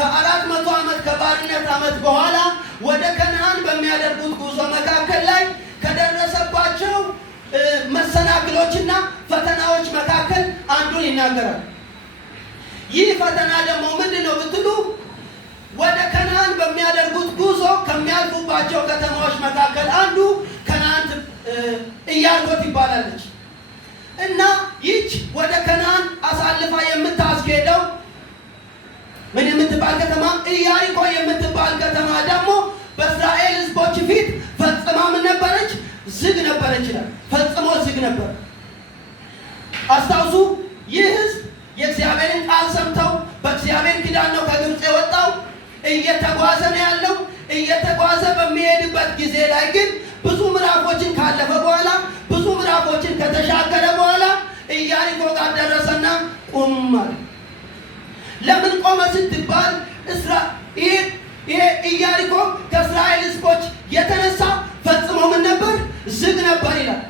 ከ400 ዓመት ከባርነት ዓመት በኋላ ወደ ከነዓን በሚያደርጉት ጉዞ መካከል ላይ ከደረሰባቸው መሰናክሎችና ፈተናዎች መካከል አንዱን ይናገራል። ይህ ፈተና ደግሞ ምንድነው ብትሉ ወደ ከነዓን በሚያደርጉት ጉዞ ከሚያልፉባቸው ከተማዎች መካከል አንዱ ከነዓን ኢያሪኮ ትባላለች እና ይህች ወደ ከነዓን አሳልፋ የምታስኬደው ምን የምትባል ከተማ ኢያሪኮ የምትባል ከተማ ደግሞ በእስራኤል ሕዝቦች ፊት ፈጽማ ምን ነበረች? ዝግ ነበረች ይላል። ፈጽሞ ዝግ ነበር። አስታውሱ፣ ይህ ሕዝብ የእግዚአብሔርን ቃል ሰምተው በእግዚአብሔር ኪዳን ነው ከግብፅ የወጣው። እየተጓዘ ነው ያለው። እየተጓዘ በሚሄድበት ጊዜ ላይ ግን ብዙ ምዕራፎችን ካለፈ በኋላ ብዙ ምዕራፎችን ከተሻገረ በኋላ ኢያሪኮ ጋር ደረሰና ቆም አለ። ለምን ቆመ ስትባል ይሄ ኢያሪኮ ከእስራኤል ሕዝቦች የተነሳ ፈጽሞ ምን ነበር? ዝግ ነበር ይላል።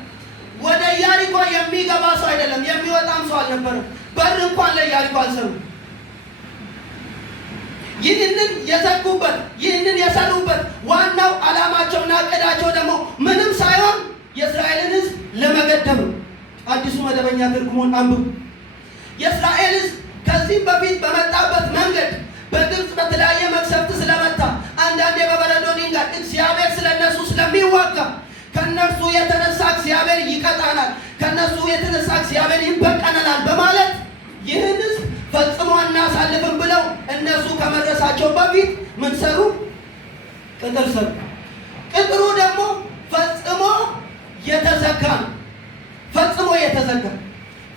ወደ ኢያሪኮ የሚገባ ሰው አይደለም፣ የሚወጣም ሰው አልነበረም። በር እንኳን ለኢያሪኮ አልሰሩም። ይህንን የዘጉበት ይህንን የሰሩበት ዋናው ዓላማቸውና ዕቅዳቸው ደግሞ ምንም ሳይሆን የእስራኤልን ሕዝብ ለመገደብ ነው። አዲሱ መደበኛ ትርጉሙን አንብቡ። የእስራኤል ሕዝብ ከዚህ በፊት በመጣበት መንገድ በግብፅ በተለያየ መቅሰፍት ስለመታ፣ አንዳንዴ በበረዶ ድንጋይ እግዚአብሔር ስለነሱ ስለሚዋጋ ከነሱ የተነሳ እግዚአብሔር ይቀጣናል፣ ከነሱ የተነሳ እግዚአብሔር ይበቀነናል በማለት ይህን ሕዝብ ፈጽሞ እናሳልፍም ብለው እነሱ ከመድረሳቸው በፊት ምን ሰሩ? ቅጥር ሰሩ። ቅጥሩ ደግሞ ፈጽሞ የተዘጋ ነው። ፈጽሞ የተዘጋ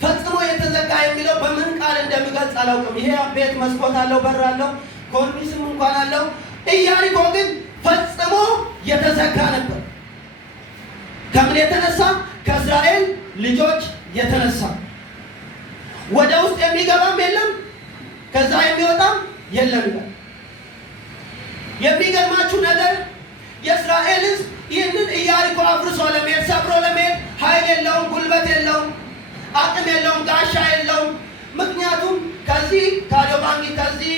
ፈጽሞ የተዘጋ የሚለው በምን ቃል እንደሚገልጽ አላውቅም። ይሄ ቤት መስኮት አለው፣ በር አለው፣ ኮርኒስም እንኳን አለው። ኢያሪኮ ግን ፈጽሞ የተዘጋ ነበር። ከምን የተነሳ? ከእስራኤል ልጆች የተነሳ። ወደ ውስጥ የሚገባም የለም፣ ከዛ የሚወጣም የለም ይላል። የሚገርማችሁ ነገር የእስራኤል ሕዝብ ይህንን ኢያሪኮ አፍርሶ ለመሄድ ሰብሮ ለመሄድ ኃይል የለውም፣ ጉልበት የለውም፣ አቅም የለውም፣ ጋሻ የለውም። ምክንያቱም ከዚህ ካሪዮባንጊ ከዚህ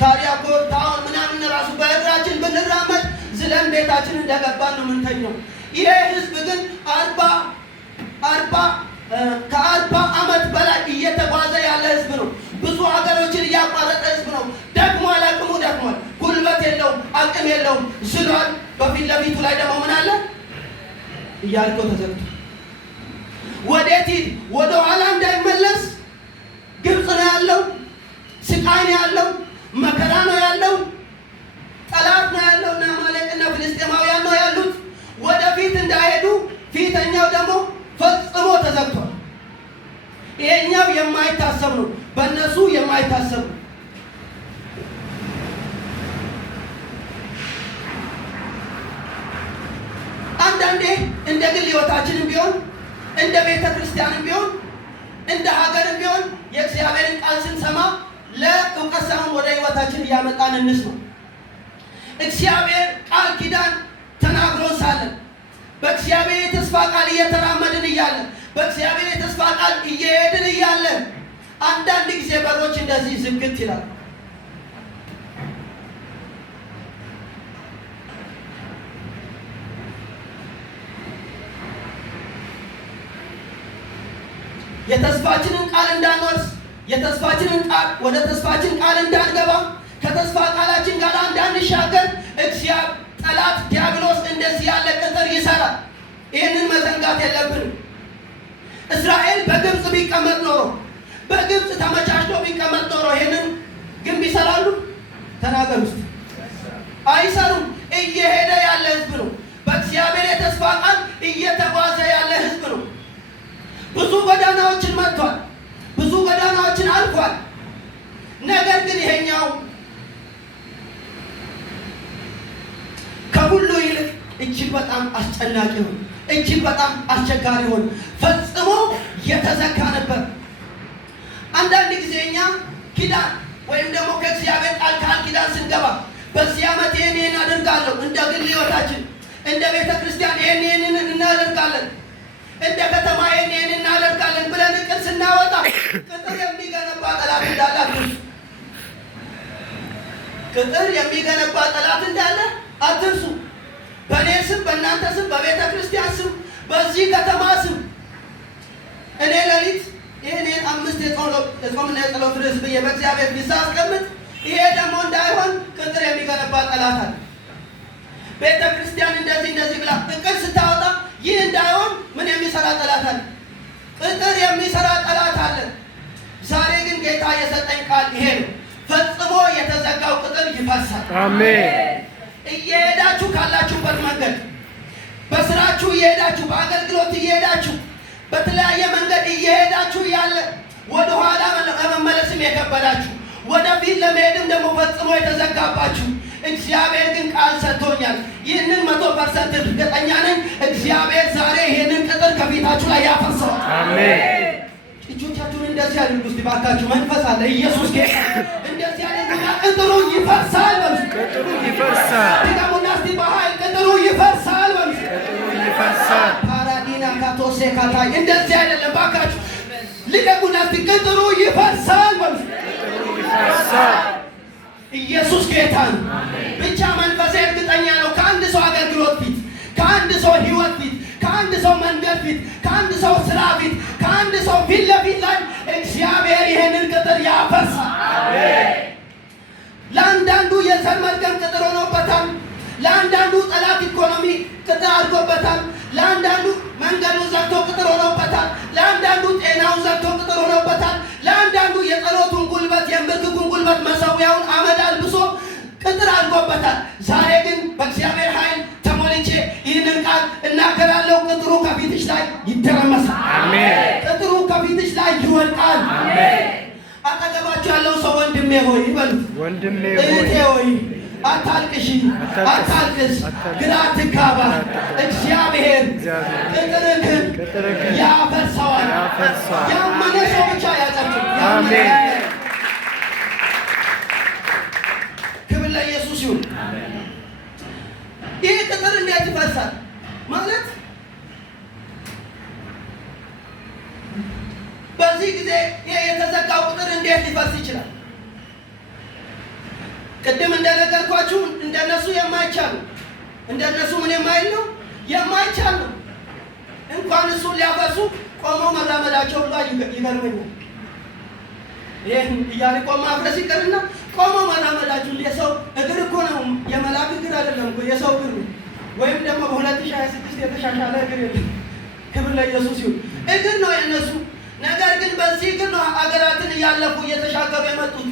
ካሪያኮር ታውን ምናምን ራሱ በእግራችን ብንራመድ ዝለን ቤታችን እንደገባን ነው የምንተኘው። ይሄ ሕዝብ ግን ከ40 ዓመት በላይ እየተጓዘ ያለ ሕዝብ ነው። ብዙ ሀገሮችን እያቋረጠ ሕዝብ ነው። ደክሟል፣ አቅሙ ደክሟል፣ ጉልበት የለውም፣ አቅም የለውም፣ ዝሏል። በፊት ለፊቱ ላይ ደግሞ ምን አለ? ኢያሪኮ ተዘግቶ ወዴት ሂድ? ወደ ኋላ እንዳይመለስ ግብፅ ነው ያለው፣ ስቃይ ነው ያለው፣ መከራ ነው ያለው፣ ጠላት ነው ያለው እና አማሌቅና ፍልስጤማውያን ነው ያሉት። ወደፊት እንዳይሄዱ ፊተኛው ደግሞ ፈጽሞ ተዘግቷል። ይሄኛው የማይታሰብ ነው፣ በእነሱ የማይታሰብ ነው። አንዳንዴ እንደ ግል ሕይወታችንም ቢሆን እንደ ቤተ ክርስቲያንም ቢሆን እንደ ሀገርም ቢሆን የእግዚአብሔርን ቃል ስንሰማ ለእውቀት ሳይሆን ወደ ሕይወታችን እያመጣን እንስማ። እግዚአብሔር ቃል ኪዳን ተናግሮን ሳለን በእግዚአብሔር የተስፋ ቃል እየተራመድን እያለን በእግዚአብሔር የተስፋ ቃል እየሄድን እያለን አንዳንድ ጊዜ በሮች እንደዚህ ዝግት ይላል። የተስፋችንን ቃል እንዳንወርስ፣ የተስፋችንን ቃል ወደ ተስፋችን ቃል እንዳንገባ፣ ከተስፋ ቃላችን ጋር እንዳንሻገር እግዚአብሔር ጠላት ዲያብሎስ እንደዚህ ያለ ቅጥር ይሰራል። ይህንን መዘንጋት የለብንም። እስራኤል በግብፅ ቢቀመጥ ኖሮ በግብፅ ተመቻችቶ ቢቀመጥ ኖሮ ይህንን ግንብ ይሰራሉ? ተናገር ውስጥ አይሰሩም። እየሄደ ያለ ሕዝብ ነው። በእግዚአብሔር የተስፋ ቃል እየተጓዘ ያለ ሕዝብ ነው። ብዙ ጎዳናዎችን መጥቷል። ብዙ ጎዳናዎችን አልፏል። ነገር ግን ይሄኛው ከሁሉ ይልቅ እጅግ በጣም አስጨናቂ ሆነ፣ እጅግ በጣም አስቸጋሪ ሆነ፣ ፈጽሞ የተዘጋ ነበር። አንዳንድ ጊዜ እኛ ኪዳን ወይም ደግሞ ከእግዚአብሔር ቃል ኪዳን ስንገባ በዚህ ዓመት ይህን አደርጋለሁ፣ እንደ ግል ሕይወታችን እንደ ቤተ ክርስቲያን ይህንን እናደርጋለን፣ እንደ ከተማ ይህን እናደርጋለን ብለን እቅድ ስናወጣ ቅጥር የሚገነባ ጠላት እንዳለ ቅጥር የሚገነባ ጠላት እንዳለ አትርሱ። በእኔ ስም፣ በእናንተ ስም፣ በቤተ ክርስቲያን ስም፣ በዚህ ከተማ ስም እኔ ሌሊት ይህንን 5 የጾምና የጸሎት ርዕስ ብዬ በእግዚአብሔር ፊት ሳስቀምጥ ይሄ ደግሞ እንዳይሆን ቅጥር የሚገነባ ጠላት አለ። ቤተ ክርስቲያን እንደዚህ ብላ እቅድ ስታወጣ ይህ እንዳይሆን ምን የሚሰራ ጠላት አለ? ቅጥር የሚሰራ ጠላት አለ። ዛሬ ግን ጌታ የሰጠኝ ቃል ይሄ ነው። ፈጽሞ የተዘጋው ቅጥር ይፈርሳል። አሜን። እየሄዳችሁ ካላችሁበት መንገድ፣ በስራችሁ እየሄዳችሁ፣ በአገልግሎት እየሄዳችሁ፣ በተለያየ መንገድ እየሄዳችሁ ያለ ወደ ኋላ ለመመለስም የከበዳችሁ፣ ወደፊት ለመሄድም ደግሞ ፈጽሞ የተዘጋባችሁ እግዚአብሔር ግን ቃል ሰጥቶኛል። ይህንን 100% እርግጠኛ ነኝ። እግዚአብሔር ዛሬ ይህንን ቅጥር ከፊታችሁ ላይ ያፈርሰዋል። አሜን። እጆቻችሁን እንደዚህ አድርጉ እስቲ ባካችሁ። መንፈስ አለ። ኢየሱስ ጌታ። እንደዚህ አድርጉና ቅጥሩ ይፈርሳል በሉ። ቅጥሩ ይፈርሳል። ድገሙና እስቲ በኃይል ቅጥሩ ይፈርሳል በሉ። ቅጥሩ ይፈርሳል። ፓራዲና ካቶሴ ካታይ እንደዚህ አይደለም ባካችሁ። ልቀቁና እስቲ ቅጥሩ ይፈርሳል በሉ። ቅጥሩ ይፈርሳል። ኢየሱስ ጌታ ነው። ብቻ መንፈሴ እርግጠኛ ነው። ከአንድ ሰው አገልግሎት ፊት፣ ከአንድ ሰው ህይወት ፊት፣ ከአንድ ሰው መንገድ ፊት፣ ከአንድ ሰው ስራ ፊት፣ ከአንድ ሰው ፊት ለፊት ላይ እግዚአብሔር ይህንን ቅጥር ያፈርሳል። ለአንዳንዱ የዘር መርገም ቅጥር ሆኖበታል። ለአንዳንዱ ጠላት ኢኮኖሚ ቅጥር አድርጎበታል። ለአንዳንዱ መንገዱን ዘግቶ ቅጥር ሆኖበታል። ለአንዳንዱ ጤናውን ዘግቶ ቅጥር ሆኖበታል። ለአንዳንዱ የጸሎቱን ጉልበት፣ የምርክኩን ጉልበት፣ መሰዊያውን አመድ አልብሶ ቅጥር አድርጎበታል። ዛሬ ግን በእግዚአብሔር ኃይል ተሞልቼ ይህንን ቃል እናገራለሁ። ቅጥሩ ከፊትሽ ላይ ይደረመሳል። አሜን። ቅጥሩ ከፊትሽ ላይ ይወድቃል። አሜን። አጠገባችሁ ያለው ሰው ወንድሜ ሆይ ይበሉት። ወንድሜ እህቴ ሆይ አታልቅሺ፣ አታልቅስ፣ ግራ አትጋባ። እግዚአብሔር ቅጥርህን ያፈርሰዋል። ያመነ ሰው ብቻ ያጨብጭብ። አሜን። ክብር ለኢየሱስ ይሁን። ይህ ቅጥር እንዴት ይፈርሳል ማለት በዚህ ጊዜ የተዘጋው ቅጥር እንዴት ሊፈርስ ይችላል? ቅድም እንደነገርኳችሁ እንደነሱ የማይቻል ነው። እንደነሱ ምን የማይል ነው? የማይቻል ነው። እንኳን እሱን ሊያፈርሱ ቆመው መራመዳቸው ሁሉ ይገርመኛል። ይህን ኢያሪኮ ማፍረስ ይቅርና ቆመው መራመዳችሁ የሰው እግር እኮ ነው። የመላክ እግር አይደለም እኮ የሰው እግር ነው። ወይም ደግሞ በ2026 የተሻሻለ እግር የለም። ክብር ለኢየሱስ ይሁን። እግር ነው የነሱ። ነገር ግን በዚህ እግር ነው አገራትን እያለፉ እየተሻገሩ የመጡት።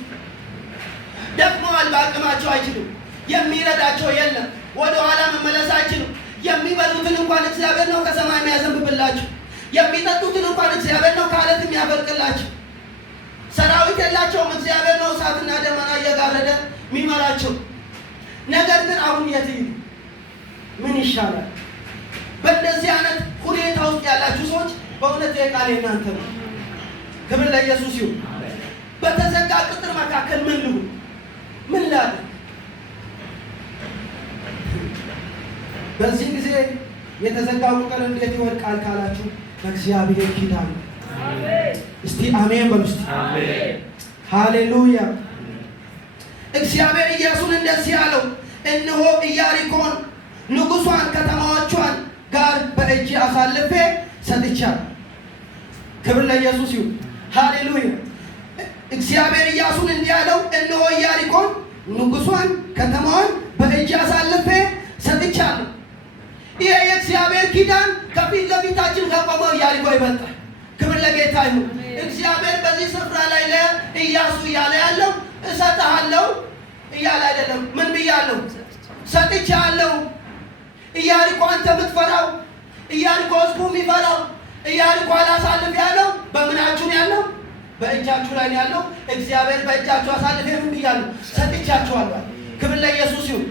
ደክመዋል። በአቅማቸው አይችሉም። የሚረዳቸው የለም። ወደ ኋላ መመለስ አይችሉም። የሚበሉትን እንኳን እግዚአብሔር ነው ከሰማይ የሚያዘንብላቸው። የሚጠጡትን እንኳን እግዚአብሔር ነው ከዓለት የሚያፈልቅላቸው። ሰራዊት የላቸውም። እግዚአብሔር ነው እሳትና ደመና እየጋረደ የሚመራቸው። ነገር ግን አሁን የት ይሄዱ? ምን ይሻላል? በእንደዚህ አይነት ሁኔታ ውስጥ ያላችሁ ሰዎች በእውነት የቃል እናንተ ነው። ክብር ለኢየሱስ ይሁን። በተዘጋ ቅጥር መካከል ምን ልሁን? ምን ላድርግ? በዚህ ጊዜ የተዘጋው ቅጥር እንዴት ይወድቃል ካላችሁ በእግዚአብሔር ኪዳን። እስቲ አሜን በሉ። እስቲ አሜን። ሃሌሉያ። እግዚአብሔር ኢያሱን እንደዚህ አለው፣ እነሆ ኢያሪኮን ንጉሷን ከተማዎቿን ጋር በእጅ አሳልፌ ሰጥቻለሁ። ክብር ለኢየሱስ ይሁን። ሃሌሉያ። እግዚአብሔር ኢያሱን እንዲህ አለው፣ እነሆ ኢያሪኮን ንጉሷን ከተማዋን በእጅ አሳልፌ ሰጥቻለሁ። ይሄ የእግዚአብሔር ኪዳን ከፊት ለፊታችን ከቆመው ኢያሪኮ ይበልጣል። ክብር ለጌታ ይሁን። እግዚአብሔር በዚህ ስፍራ ላይ ለኢያሱ እያለ ያለው እሰጥሃለሁ እያለ አይደለም። ምን ብያለሁ? ሰጥቻለሁ። ኢያሪኮ አንተ የምትፈራው፣ ኢያሪኮ ህዝቡ የሚፈራው፣ ኢያሪኮ አላሳልፍ ያለው በምናችሁ ያለው? በእጃችሁ ላይ ያለው። እግዚአብሔር በእጃችሁ አሳልፌ ምን ብያለሁ? ሰጥቻችኋለሁ። ክብር ለኢየሱስ ይሁን።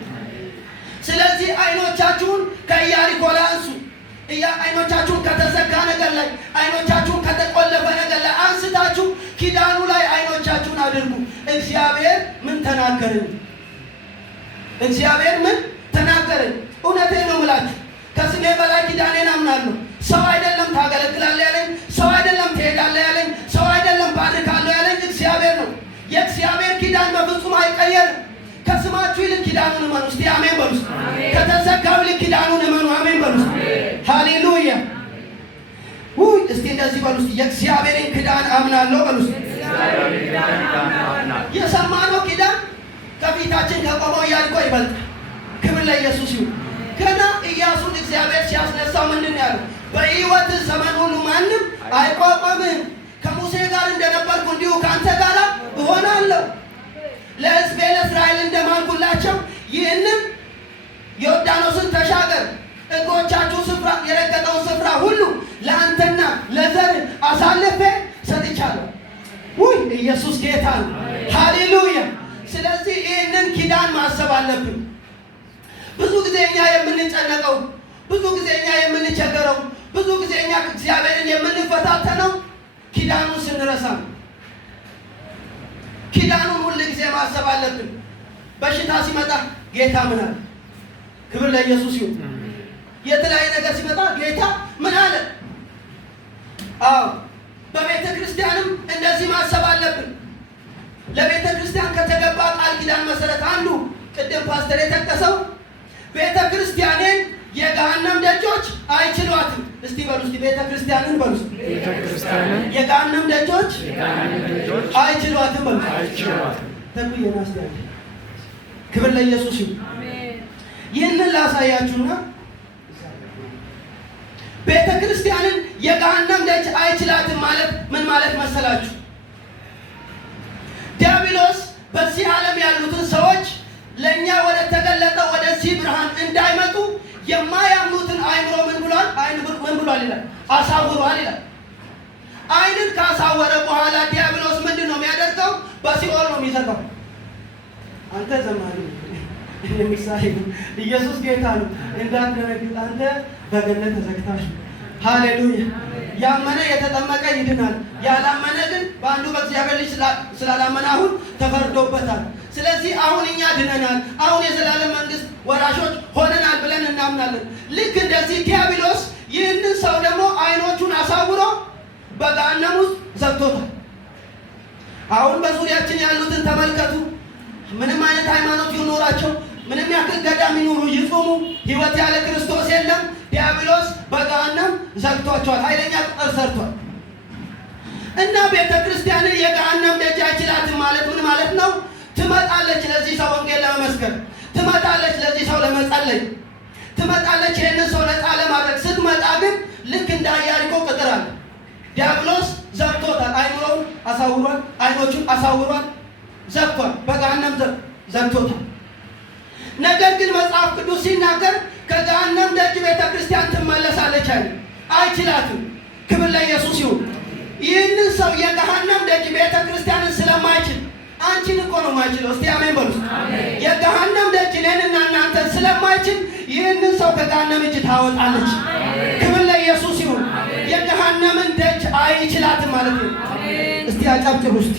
ስለዚህ አይኖቻችሁን ከኢያሪኮ ላይ አንሱ። አይኖቻችሁን ከተዘጋ ነገር ላይ፣ አይኖቻችሁን ከተቆለፈ ነገር ላይ አንስታችሁ ኪዳኑ ላይ አይኖቻችሁን አድርጉ። እግዚአብሔር ምን ተናገረኝ? እግዚአብሔር ምን ተናገረኝ? እውነቴን ነው የምላችሁ። ከስሜ በላይ ኪዳኔን አምናለሁ። ሰው አይደለም ታገለግላለህ ያለኝ፣ ሰው አይደለም ትሄዳለህ ያለኝ፣ ሰው አይደለም ባርካለሁ ያለኝ እግዚአብሔር ነው። የእግዚአብሔር ኪዳን በፍጹም አይቀየርም። ኪዳኑን እመኑ። እስቲ አሜን በሉ። ከተዘጋው ይልቅ ኪዳኑን እመኑ። አሜን በሉ። ሃሌሉያ። እስቲ እንደዚህ በሉ። የእግዚአብሔርን ኪዳን አምናለሁ በሉ። የሰማነው ኪዳን ከፊታችን ከቆመው ኢያሪኮ ይበልጣል። ክብር ለኢየሱስ ይሁን። ገና ኢያሱን እግዚአብሔር ሲያስነሳው ምንድን ነው ያለው? በሕይወት ዘመን ሁሉ ማንም አይቋቋምህም። ከሙሴ ጋር እንደነበርኩ እንዲሁ ከአንተ ጋር እሆናለሁ። ለሕዝቤ ለእስራኤል እንደማልኩላቸው ይህንን ዮርዳኖስን ተሻገር፣ እግሮቻችሁ ስፍራ የረገጠውን ስፍራ ሁሉ ለአንተና ለዘር አሳልፌ ሰጥቻለሁ። ኢየሱስ ጌታ ነው። ሃሌሉያ። ስለዚህ ይህንን ኪዳን ማሰብ አለብን። ብዙ ጊዜ እኛ የምንጨነቀው፣ ብዙ ጊዜ እኛ የምንቸገረው፣ ብዙ ጊዜ እኛ እግዚአብሔርን የምንፈታተነው ኪዳኑን ስንረሳ ነው። ኪዳኑን ሁል ጊዜ ማሰብ አለብን። በሽታ ሲመጣ ጌታ ምን አለ? ክብር ለኢየሱስ ይሁን። የተለያየ ነገር ሲመጣ ጌታ ምን አለ? አዎ፣ በቤተ ክርስቲያንም እንደዚህ ማሰብ አለብን። ለቤተ ክርስቲያን ከተገባ ቃል ኪዳን መሰረት አንዱ ቅድም ፓስተር የጠቀሰው ቤተ ክርስቲያንን የገሃነም ደጆች አይችሏትም። እስቲ በሉ፣ እስቲ ቤተ ክርስቲያንን በሉ፣ የገሃነም ደጆች አይችሏትም በሉ። ክብር ለኢየሱስ ይሁን። ይህንን ላሳያችሁና ቤተ ክርስቲያንን የገሃነም ደጅ አይችላትም ማለት ምን ማለት መሰላችሁ? ዲያብሎስ በዚህ ዓለም ያሉትን ሰዎች ለእኛ ወደ ተገለጠ ወደዚህ ብርሃን እንዳይመጡ የማያምኑትን አይምሮ ምን ብሏል? ምን ብሏል ይላል? አሳውሯል ይላል። አይንን ካሳወረ በኋላ ዲያብሎስ ምንድን ነው የሚያደርገው? በሲኦል ነው የሚዘጋው። አንተ ዘማሪ የሚሳይ ኢየሱስ ጌታ ነው እንዳትደነግጥ፣ አንተ በገነት ተዘግታሽ። ሃሌሉያ። ያመነ የተጠመቀ ይድናል፣ ያላመነ ግን በአንዱ በእግዚአብሔር ልጅ ስላላመነ አሁን ተፈርዶበታል። ስለዚህ አሁን እኛ ድነናል፣ አሁን የዘላለም መንግስት ወራሾች ሆነናል ብለን እናምናለን። ልክ እንደዚህ ዲያብሎስ ይህንን ሰው ደግሞ አይኖቹን አሳውሮ በገሃነም ውስጥ ዘግቶታል። አሁን በዙሪያችን ያሉትን ተመልከቱ። ምንም አይነት ሃይማኖት ይኖራቸው፣ ምንም ያክል ገዳም ይኑሩ ይጹሙ፣ ህይወት ያለ ክርስቶስ የለም። ዲያብሎስ በገሃነም ዘግቷቸዋል። ኃይለኛ ቅጥር ሰርቷል። እና ቤተ ክርስቲያንን የገሃነም ደጅ አይችላትም ማለት ምን ማለት ነው? ትመጣለች ለዚህ ሰው ወንጌል ለመመስከር፣ ትመጣለች ለዚህ ሰው ለመጸለይ፣ ትመጣለች ይህንን ሰው ነፃ ለማድረግ። ስትመጣ ግን ልክ እንደ ኢያሪኮ ቅጥር አለ። ዲያብሎስ ዘግቶታል። አይምሮውን አሳውሯል፣ አይኖቹን አሳውሯል፣ ዘግቷል። በገሃነም ዘግቶታል። ነገር ግን መጽሐፍ ቅዱስ ሲናገር ከገሃነም ደጅ ቤተ ክርስቲያን ትመለሳለች አይደል? አይችላትም። ክብር ለኢየሱስ ይሁን። ይህንን ሰው የገሃነም ደጅ ቤተ ክርስቲያንን ስለማይችል አንቺን እኮ ነው የማይችለው። እስቲ አሜን በሉ። የገሃነም ደጅ እኔንና እናንተን ስለማይችል ይህንን ሰው ከገሃነም እጅ ታወጣለች። ክብር ለኢየሱስ ይሁን። የገሃነምን ደጅ አይችላትም ማለት ነው። እስቲ አጨብጭቡ። እስቲ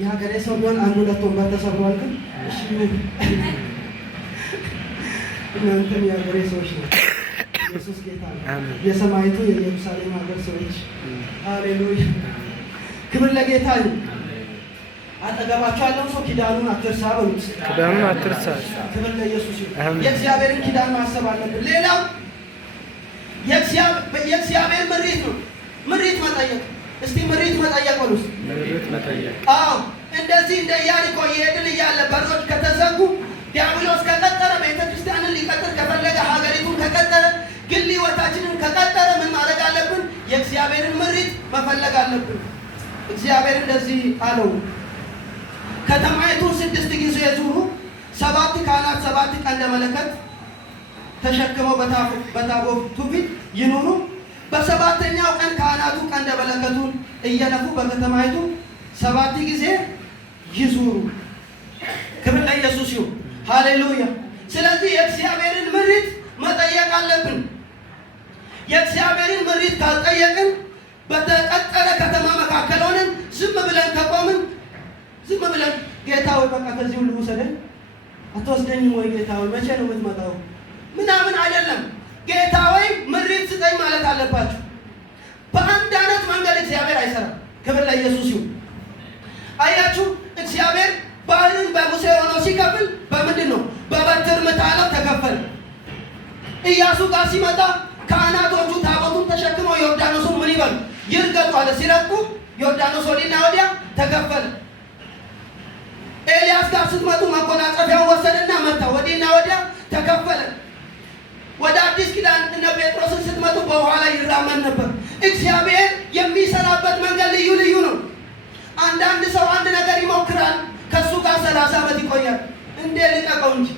የሀገሬ ሰው ቢሆን አንድ ሁለት ወንበር ተሰብሯል። ግን እሺ እናንተም የሀገሬ ሰዎች ነው። ኢየሱስ ጌታ ነው። የሰማይቱ የኢየሩሳሌም ሀገር ሰዎች ሃሌሉያ። ክብር ለጌታ ይሁን። አጠገባቸው ያለው ሰው ኪዳኑን አትርሳ በሉት። ኪዳኑን አትርሳ። ክብር ለኢየሱስ ይሁን። የእግዚአብሔርን ኪዳን ማሰብ አለብን። ሌላው የእግዚአብሔር ምሪት ነው። ምሪት መጠየቅ። እስቲ ምሪት መጠየቅ በሉት። ምሪት መጠየቅ። አዎ፣ እንደዚህ እንደ ኢያሪኮ እየሄድን እያለ በሮች ከተዘጉ ዲያብሎስ ከቀጠረ፣ ቤተክርስቲያንን ሊቀጥር ከፈለገ፣ ሀገሪቱን ከቀጠረ፣ ግል ሕይወታችንን ከቀጠረ ምን ማድረግ አለብን? የእግዚአብሔርን ምሪት መፈለግ አለብን። እግዚአብሔር እንደዚህ አለው፣ ከተማይቱን 6 ጊዜ ዙሩ፣ 7 ካህናት 7 ቀንደ መለከት ተሸክመው በታቦቱ ፊት ይኑሩ። በሰባተኛው ቀን ካህናቱ ቀንደ መለከቱን እየነፉ በከተማይቱ 7 ጊዜ ይዙሩ። ክብር ለኢየሱስ ይሁን። ሃሌሉያ። ስለዚህ የእግዚአብሔርን ምሪት መጠየቅ አለብን። የእግዚአብሔርን ምሪት ካልጠየቅን በተቀጠረ ከተማ መካከል ሆነን ዝም ብለን ከቆምን፣ ዝም ብለን ጌታ ወይ በቃ ከዚህ ሁሉ ውሰደን፣ አትወስደኝም ወይ ጌታ ወይ መቼ ነው የምትመጣው ምናምን አይደለም። ጌታ ወይ ምሪት ስጠኝ ማለት አለባችሁ። በአንድ አይነት መንገድ እግዚአብሔር አይሰራም። ክብር ለኢየሱስ ይሁን። አያችሁ፣ እግዚአብሔር ዝምታ አለው፣ ተከፈለ። ኢያሱ ጋር ሲመጣ ካህናቶቹ ታቦቱን ተሸክመው ዮርዳኖሱን ምን ይበሉ ይርገጡ አለ። ሲረግጡ ዮርዳኖስ ወዲና ወዲያ ተከፈለ። ኤልያስ ጋር ስትመጡ መጎናጸፊያውን ወሰደና መታ፣ ወዲና ወዲያ ተከፈለ። ወደ አዲስ ኪዳን እነ ጴጥሮስን ስትመጡ በውሃ ላይ ይራመድ ነበር። እግዚአብሔር የሚሰራበት መንገድ ልዩ ልዩ ነው። አንዳንድ ሰው አንድ ነገር ይሞክራል፣ ከሱ ጋር 30 ዓመት ይቆያል። እንዴ ልቀቀው እንጂ